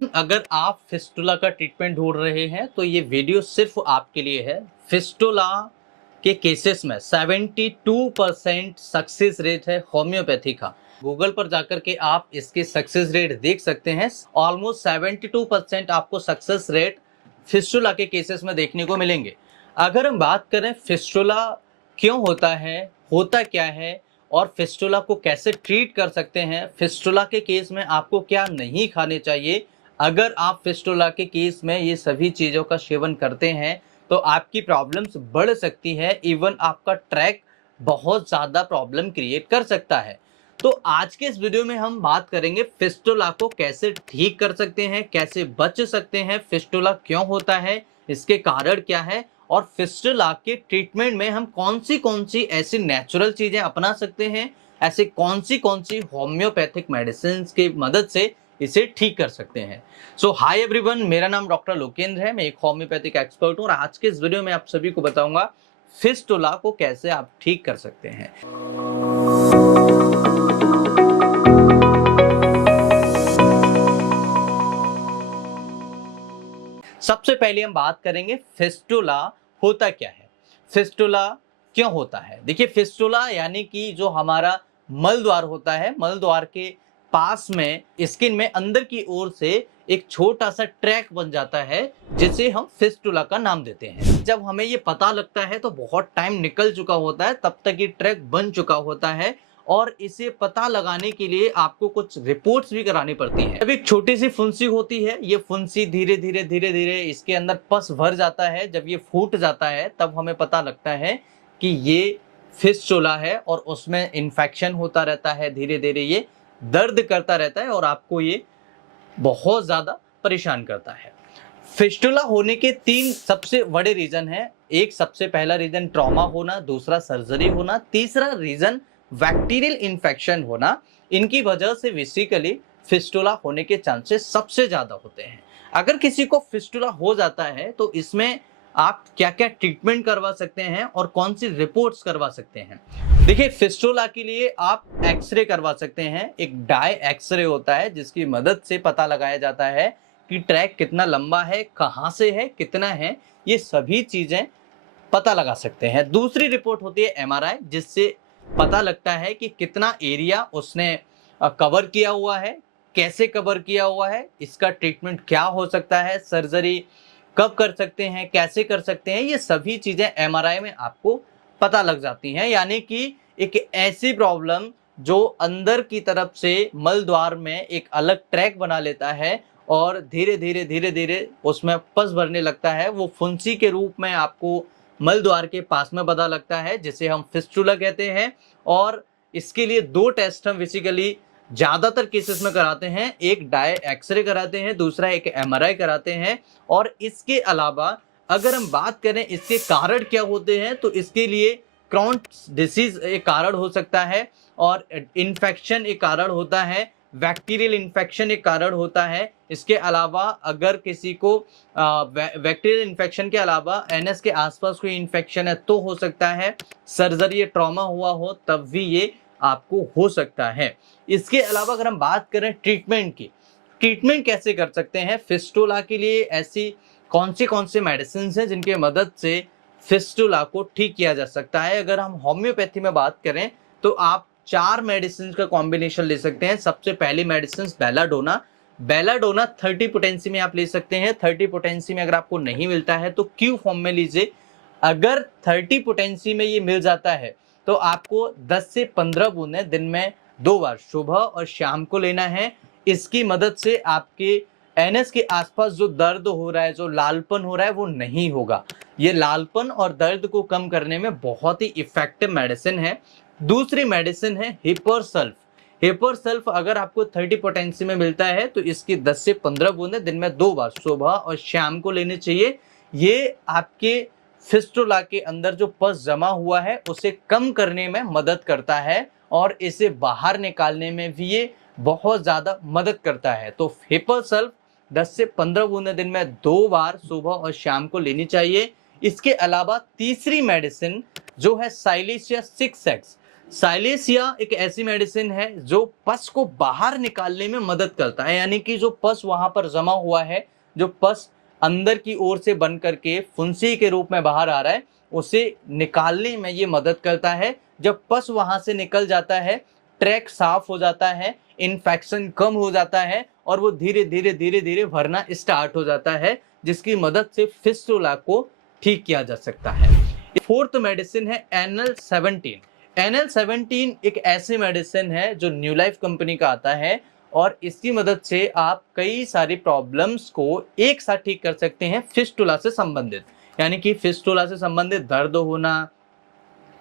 अगर आप फिस्टुला का ट्रीटमेंट ढूंढ रहे हैं तो ये वीडियो सिर्फ आपके लिए है। फिस्टुला के केसेस में 72% सक्सेस रेट है होम्योपैथी का। गूगल पर जाकर के आप इसके सक्सेस रेट देख सकते हैं। ऑलमोस्ट 72% आपको सक्सेस रेट फिस्टुला के केसेस में देखने को मिलेंगे। अगर हम बात करें फिस्टुला क्यों होता क्या है और फिस्टुला को कैसे ट्रीट कर सकते हैं, फिस्टुला के केस में आपको क्या नहीं खाने चाहिए, अगर आप फिस्टुला के केस में ये सभी चीज़ों का सेवन करते हैं तो आपकी प्रॉब्लम्स बढ़ सकती है। इवन आपका ट्रैक बहुत ज़्यादा प्रॉब्लम क्रिएट कर सकता है। तो आज के इस वीडियो में हम बात करेंगे फिस्टुला को कैसे ठीक कर सकते हैं, कैसे बच सकते हैं, फिस्टुला क्यों होता है, इसके कारण क्या है और फिस्टुला के ट्रीटमेंट में हम कौन सी ऐसी नेचुरल चीज़ें अपना सकते हैं, ऐसे कौन सी होम्योपैथिक मेडिसिन की मदद से इसे ठीक कर सकते हैं। सो हाय एवरीवन, मेरा नाम डॉक्टर लोकेंद्र है। मैं एक होम्योपैथिक एक्सपर्ट हूँ और आज के इस वीडियो में आप सभी को बताऊंगा फिस्टुला को कैसे आप ठीक कर सकते हैं। सबसे पहले हम बात करेंगे फिस्टुला होता क्या है, फिस्टुला क्यों होता है। देखिए, फिस्टुला यानी कि जो हमारा मल द्वार होता है, मल द्वार के पास में स्किन में अंदर की ओर से एक छोटा सा ट्रैक बन जाता है जिसे हम फिस्टुला का नाम देते हैं। जब हमें ये पता लगता है तो बहुत टाइम निकल चुका होता है, तब तक ये ट्रैक बन चुका होता है और इसे पता लगाने के लिए आपको कुछ रिपोर्ट्स भी करानी पड़ती है। जब एक छोटी सी फुंसी होती है, ये फुंसी धीरे धीरे इसके अंदर पस भर जाता है। जब ये फूट जाता है तब हमें पता लगता है कि ये फिस्टुला है और उसमें इन्फेक्शन होता रहता है। धीरे धीरे ये दर्द करता रहता है और आपको ये बहुत ज्यादा परेशान करता है। फिस्टुला होने के 3 सबसे बड़े रीजन हैं। एक सबसे पहला रीजन ट्रॉमा होना, दूसरा सर्जरी होना, तीसरा रीजन बैक्टीरियल इन्फेक्शन होना। इनकी वजह से बेसिकली फिस्टुला होने के चांसेस सबसे ज्यादा होते हैं। अगर किसी को फिस्टुला हो जाता है तो इसमें आप क्या क्या ट्रीटमेंट करवा सकते हैं और कौन सी रिपोर्ट्स करवा सकते हैं। देखिए, फिस्टुला के लिए आप एक्सरे करवा सकते हैं। एक डाई एक्सरे होता है जिसकी मदद से पता लगाया जाता है कि ट्रैक कितना लंबा है, कहाँ से है, कितना है, ये सभी चीजें पता लगा सकते हैं। दूसरी रिपोर्ट होती है एमआरआई, जिससे पता लगता है कि कितना एरिया उसने कवर किया हुआ है, कैसे कवर किया हुआ है, इसका ट्रीटमेंट क्या हो सकता है, सर्जरी कब कर सकते हैं, कैसे कर सकते हैं, ये सभी चीजें एमआरआई में आपको पता लग जाती हैं। यानी कि एक ऐसी प्रॉब्लम जो अंदर की तरफ से मल द्वार में एक अलग ट्रैक बना लेता है और धीरे धीरे उसमें पस भरने लगता है, वो फुंसी के रूप में आपको मल द्वार के पास में पता लगता है, जिसे हम फिस्टुला कहते हैं। और इसके लिए 2 टेस्ट हम बेसिकली ज्यादातर केसेस में कराते हैं। एक डाई एक्सरे कराते हैं, दूसरा एक एमआरआई कराते हैं। और इसके अलावा अगर हम बात करें इसके कारण क्या होते हैं तो इसके लिए क्रॉन्स डिसीज एक कारण हो सकता है और इन्फेक्शन एक कारण होता है, बैक्टीरियल इन्फेक्शन एक कारण होता है। इसके अलावा अगर किसी को बैक्टीरियल इन्फेक्शन के अलावा एनएस के आसपास कोई इन्फेक्शन है तो हो सकता है, सर्जरी या ट्रॉमा हुआ हो तब भी ये आपको हो सकता है। इसके अलावा अगर हम बात करें ट्रीटमेंट की, ट्रीटमेंट कैसे कर सकते हैं फिस्टुला के लिए, ऐसी कौन से मेडिसिन हैं जिनके मदद से फिस्टुला को ठीक किया जा सकता है। अगर हम होम्योपैथी में बात करें तो आप 4 मेडिसिन का कॉम्बिनेशन ले सकते हैं। सबसे पहली मेडिसिन बेलाडोना। बेलाडोना 30 पोटेंसी में आप ले सकते हैं। 30 पोटेंसी में अगर आपको नहीं मिलता है तो क्यू फॉर्म में लीजिए। अगर 30 पोटेंसी में ये मिल जाता है तो आपको 10 से 15 बूंदें दिन में 2 बार सुबह और शाम को लेना है। इसकी मदद से आपके एनएस के आसपास जो दर्द हो रहा है, जो लालपन हो रहा है, वो नहीं होगा। ये लालपन और दर्द को कम करने में बहुत ही इफेक्टिव मेडिसिन है। दूसरी मेडिसिन है हिपरसल्फ। हिपरसल्फ अगर आपको 30 पोटेंसी में मिलता है तो इसकी 10 से 15 बूंदें दिन में 2 बार सुबह और शाम को लेनी चाहिए। ये आपके फिस्टुला के अंदर जो पस जमा हुआ है उसे कम करने में मदद करता है और इसे बाहर निकालने में भी ये बहुत ज्यादा मदद करता है। तो हिपरसल्फ 10 से 15 बूंदें दिन में 2 बार सुबह और शाम को लेनी चाहिए। इसके अलावा तीसरी मेडिसिन जो है साइलिसिया 6X। साइलेसिया एक ऐसी मेडिसिन है जो पस को बाहर निकालने में मदद करता है, यानी कि जो पस वहां पर जमा हुआ है, जो पस अंदर की ओर से बन करके फुंसी के रूप में बाहर आ रहा है, उसे निकालने में ये मदद करता है। जब पस वहां से निकल जाता है, ट्रैक साफ हो जाता है, इन्फेक्शन कम हो जाता है और वो धीरे धीरे धीरे धीरे भरना स्टार्ट हो जाता है, जिसकी मदद से फिस्टुला को ठीक किया जा सकता है। फोर्थ मेडिसिन है NL-17। NL-17 एक ऐसी मेडिसिन है जो न्यू लाइफ कंपनी का आता है और इसकी मदद से आप कई सारी प्रॉब्लम्स को एक साथ ठीक कर सकते हैं फिस्टुला से संबंधित, यानी कि फिस्टुला से संबंधित दर्द होना,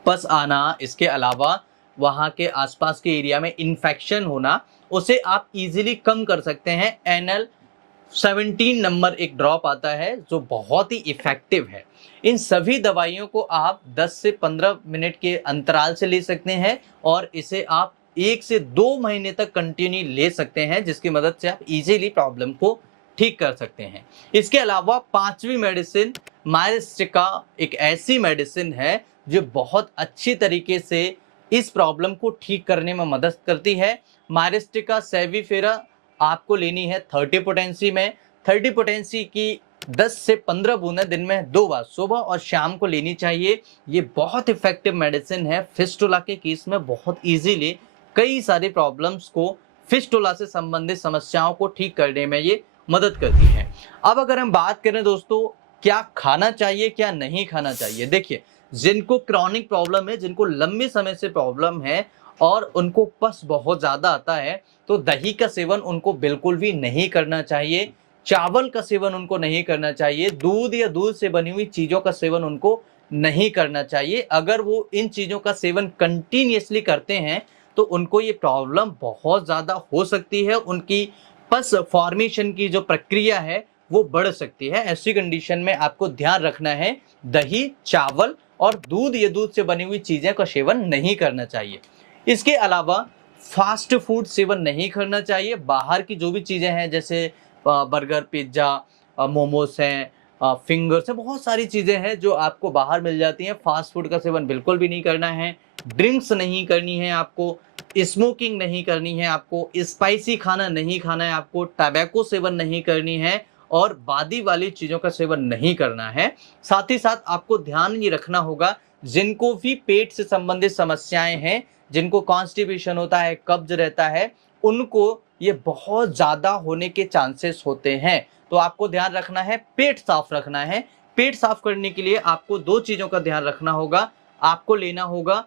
पस आना, इसके अलावा वहां के आसपास के एरिया में इन्फेक्शन होना, उसे आप इजीली कम कर सकते हैं। NL-17 नंबर एक ड्रॉप आता है जो बहुत ही इफेक्टिव है। इन सभी दवाइयों को आप 10 से 15 मिनट के अंतराल से ले सकते हैं और इसे आप 1 से 2 महीने तक कंटिन्यू ले सकते हैं, जिसकी मदद से आप इजीली प्रॉब्लम को ठीक कर सकते हैं। इसके अलावा पांचवी मेडिसिन मायरिस्टिका एक ऐसी मेडिसिन है जो बहुत अच्छी तरीके से इस प्रॉब्लम को ठीक करने में मदद करती है। मायरिस्टिका सेविफेरा आपको लेनी है 30 पोटेंसी में। 30 पोटेंसी की 10 से 15 बूंदें दिन में 2 बार सुबह और शाम को लेनी चाहिए। ये बहुत इफेक्टिव मेडिसिन है फिस्टुला के केस में, बहुत इजीली कई सारी प्रॉब्लम्स को, फिस्टुला से संबंधित समस्याओं को ठीक करने में ये मदद करती है। अब अगर हम बात करें दोस्तों क्या खाना चाहिए क्या नहीं खाना चाहिए, देखिए जिनको क्रॉनिक प्रॉब्लम है, जिनको लंबे समय से प्रॉब्लम है और उनको पस बहुत ज्यादा आता है, तो दही का सेवन उनको बिल्कुल भी नहीं करना चाहिए, चावल का सेवन उनको नहीं करना चाहिए, दूध या दूध से बनी हुई चीजों का सेवन उनको नहीं करना चाहिए। अगर वो इन चीजों का सेवन कंटिन्यूअसली करते हैं तो उनको ये प्रॉब्लम बहुत ज्यादा हो सकती है, उनकी पस फॉर्मेशन की जो प्रक्रिया है वो बढ़ सकती है। ऐसी कंडीशन में आपको ध्यान रखना है दही, चावल और दूध या दूध से बनी हुई चीजें का सेवन नहीं करना चाहिए। इसके अलावा फास्ट फूड सेवन नहीं करना चाहिए। बाहर की जो भी चीजें हैं जैसे बर्गर, पिज्जा, मोमोस हैं, फिंगर्स हैं, बहुत सारी चीजें हैं जो आपको बाहर मिल जाती हैं, फास्ट फूड का सेवन बिल्कुल भी नहीं करना है। ड्रिंक्स नहीं करनी है आपको, स्मोकिंग नहीं करनी है आपको, स्पाइसी खाना नहीं खाना है आपको, टबैको सेवन नहीं करनी है और बादी वाली चीजों का सेवन नहीं करना है। साथ ही साथ आपको ध्यान ये रखना होगा जिनको भी पेट से संबंधित समस्याएं हैं, जिनको कॉन्स्टिपेशन होता है, कब्ज रहता है, उनको ये बहुत ज्यादा होने के चांसेस होते हैं। तो आपको ध्यान रखना है, पेट साफ रखना है। पेट साफ करने के लिए आपको 2 चीजों का ध्यान रखना होगा। आपको लेना होगा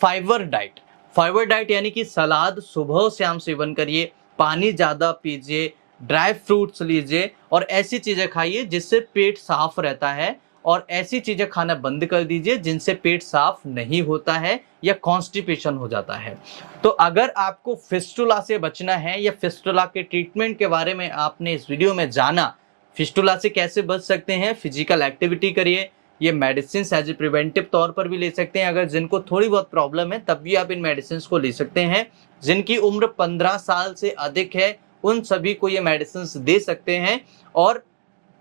फाइबर डाइट। फाइबर डाइट यानी कि सलाद सुबह शाम सेवन करिए, पानी ज्यादा पीजिए, ड्राई फ्रूट्स लीजिए और ऐसी चीजें खाइए जिससे पेट साफ रहता है, और ऐसी चीजें खाना बंद कर दीजिए जिनसे पेट साफ नहीं होता है या कॉन्स्टिपेशन हो जाता है। तो अगर आपको फिस्टुला से बचना है या फिस्टुला के ट्रीटमेंट के बारे में आपने इस वीडियो में जाना, फिस्टुला से कैसे बच सकते हैं, फिजिकल एक्टिविटी करिए, ये मेडिसिन एज ए प्रिवेंटिव तौर पर भी ले सकते हैं। अगर जिनको थोड़ी बहुत प्रॉब्लम है तब भी आप इन मेडिसिन को ले सकते हैं। जिनकी उम्र 15 साल से अधिक है उन सभी को ये मेडिसिन दे सकते हैं। और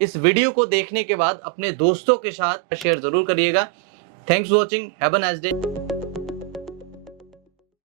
इस वीडियो को देखने के बाद अपने दोस्तों के साथ शेयर जरूर करिएगा। Thanks for watching, have a nice day.